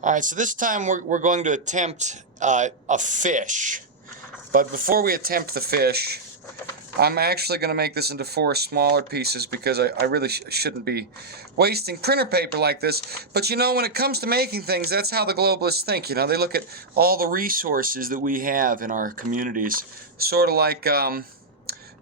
All right, so this time we're going to attempt a fish. But before we attempt the fish, I'm actually going to make this into 4 smaller pieces because I really shouldn't be wasting printer paper like this. But you know, when it comes to making things, that's how the globalists think. You know, they look at all the resources that we have in our communities. Sort of like,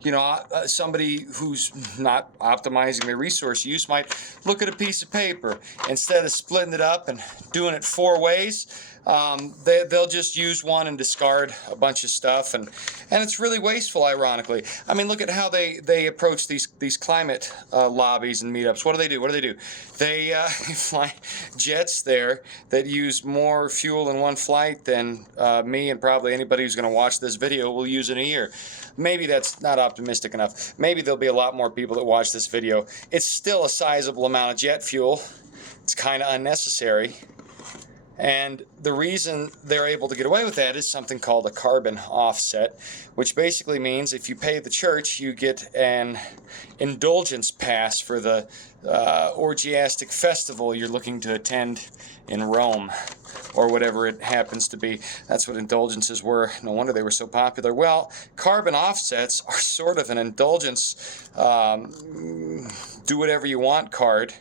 you know, somebody who's not optimizing their resource use might look at a piece of paper. Instead of splitting it up and doing it 4 ways, they'll just use one and discard a bunch of stuff, and it's really wasteful, ironically. I mean, look at how they approach these climate lobbies and meetups. What do? They fly jets there that use more fuel in one flight than me and probably anybody who's going to watch this video will use in a year. Maybe that's not optimistic enough. Maybe there'll be a lot more people that watch this video. It's still a sizable amount of jet fuel. It's kind of unnecessary. And the reason they're able to get away with that is something called a carbon offset, which basically means if you pay the church, you get an indulgence pass for the orgiastic festival you're looking to attend in Rome, or whatever it happens to be. That's what indulgences were. No wonder they were so popular. Well, carbon offsets are sort of an indulgence, do whatever you want card,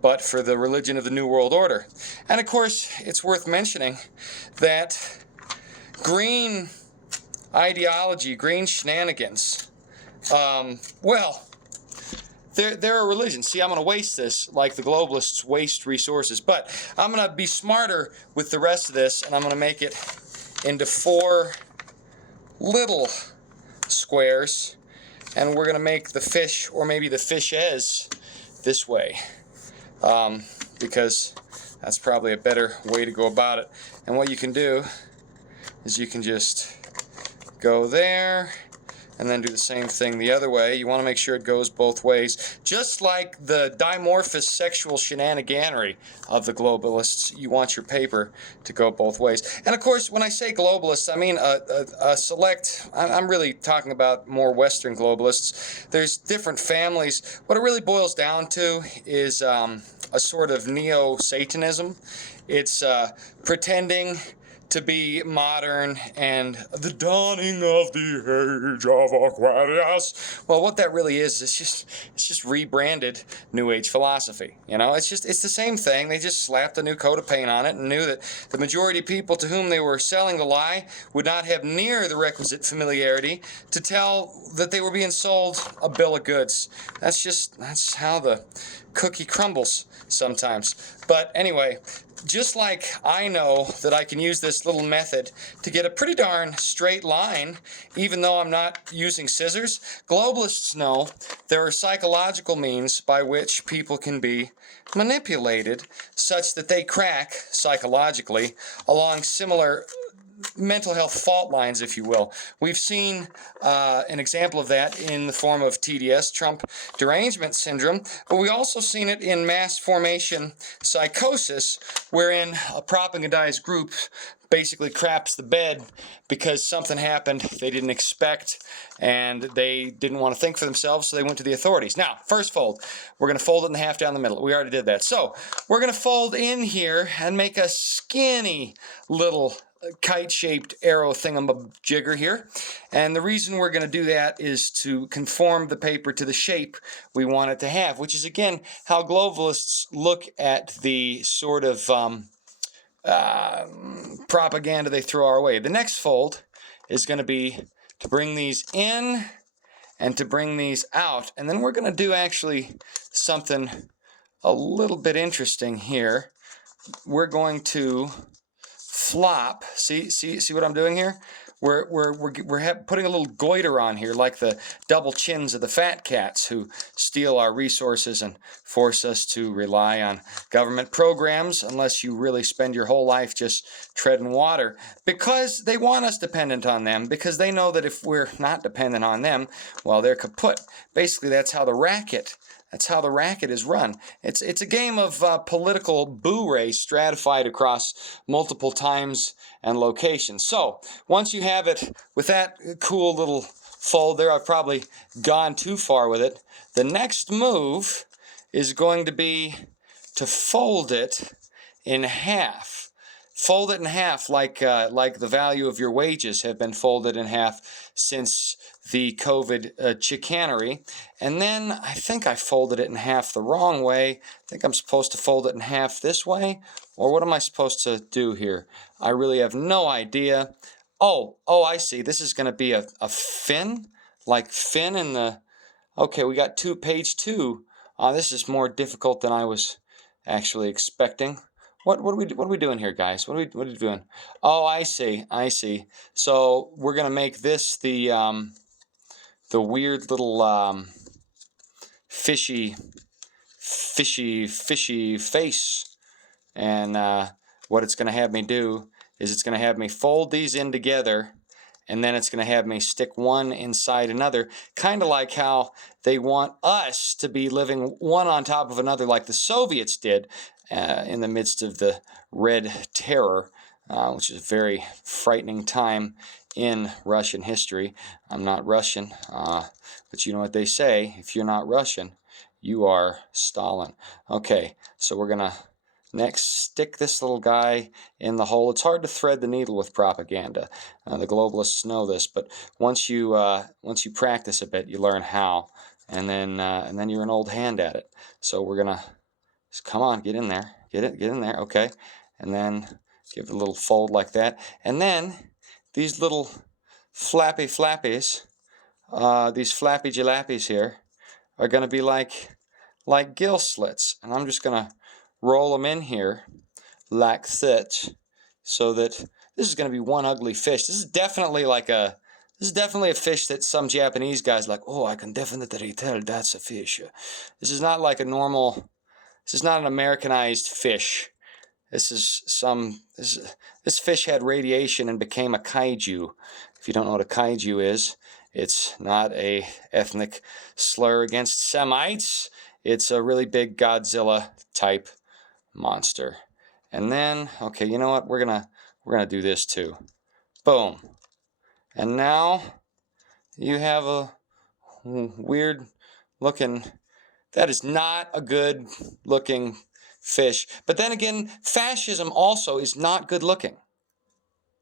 but for the religion of the New World Order. And of course, it's worth mentioning that green ideology, green shenanigans, well, they're a religion. See, I'm going to waste this like the globalists waste resources, but I'm going to be smarter with the rest of this, and I'm going to make it into 4 little squares, and we're going to make the fish, or maybe the fishes, this way. Because that's probably a better way to go about it. And what you can do is you can just go there and then do the same thing the other way. You want to make sure it goes both ways. Just like the dimorphous sexual shenaniganery of the globalists, you want your paper to go both ways. And of course, when I say globalists, I mean a select, I'm really talking about more Western globalists. There's different families. What it really boils down to is a sort of neo-Satanism. It's pretending to be modern and the dawning of the age of Aquarius. Well, what that really is, it's just rebranded New Age philosophy. You know, it's the same thing. They just slapped a new coat of paint on it and knew that the majority of people to whom they were selling the lie would not have near the requisite familiarity to tell that they were being sold a bill of goods. That's how the cookie crumbles sometimes. But anyway, just like I know that I can use this little method to get a pretty darn straight line, even though I'm not using scissors, globalists know there are psychological means by which people can be manipulated such that they crack psychologically along similar mental health fault lines, if you will. We've seen an example of that in the form of TDS, Trump derangement syndrome, but we also seen it in mass formation psychosis, wherein a propagandized group basically craps the bed because something happened they didn't expect and they didn't want to think for themselves, so they went to the authorities. Now, first fold. We're going to fold it in half down the middle. We already did that. So we're going to fold in here and make a skinny little kite-shaped arrow thingamajigger here. And the reason we're going to do that is to conform the paper to the shape we want it to have, which is, again, how globalists look at the sort of propaganda they throw our way. The next fold is going to be to bring these in and to bring these out. And then we're going to do actually something a little bit interesting here. We're going to flop. See what I'm doing here? We're putting a little goiter on here, like the double chins of the fat cats who steal our resources and force us to rely on government programs unless you really spend your whole life just treading water, because they want us dependent on them, because they know that if we're not dependent on them, well, they're kaput. Basically, that's how the racket is run. It's a game of political boo race stratified across multiple times and locations. So once you have it with that cool little fold there, I've probably gone too far with it. The next move is going to be to fold it in half. fold it in half like the value of your wages have been folded in half since the COVID chicanery. And then I think I folded it in half the wrong way. I think I'm supposed to fold it in half this way, or what am I supposed to do here? I really have no idea. Oh, I see. This is going to be a fin, like fin in the... Okay, we got page 2. This is more difficult than I was actually expecting. What are we doing here, guys? What are we doing? Oh, I see. So we're gonna make this the weird little fishy face, and what it's gonna have me do is it's gonna have me fold these in together, and then it's going to have me stick one inside another, kind of like how they want us to be living one on top of another like the Soviets did in the midst of the Red Terror, which is a very frightening time in Russian history. I'm not Russian, but you know what they say, if you're not Russian, you are Stalin. Okay, so we're going to next stick this little guy in the hole. It's hard to thread the needle with propaganda. The globalists know this, but once you practice a bit, you learn how, and then you're an old hand at it. So we're gonna come on, get in there, get in there, okay, and then give it a little fold like that, and then these little flappies, these flappy jalappies here, are gonna be like gill slits, and I'm just gonna roll them in here like such, so that this is going to be one ugly fish. This is definitely a fish that some Japanese guys like, oh, I can definitely tell that's a fish. This is not like a normal, this is not an Americanized fish. This fish had radiation and became a kaiju. If you don't know what a kaiju is, it's not a ethnic slur against Semites. It's a really big Godzilla type monster. And then, okay, you know what? We're gonna do this too. Boom. And now you have a weird looking... That is not a good looking fish. But then again, fascism also is not good looking.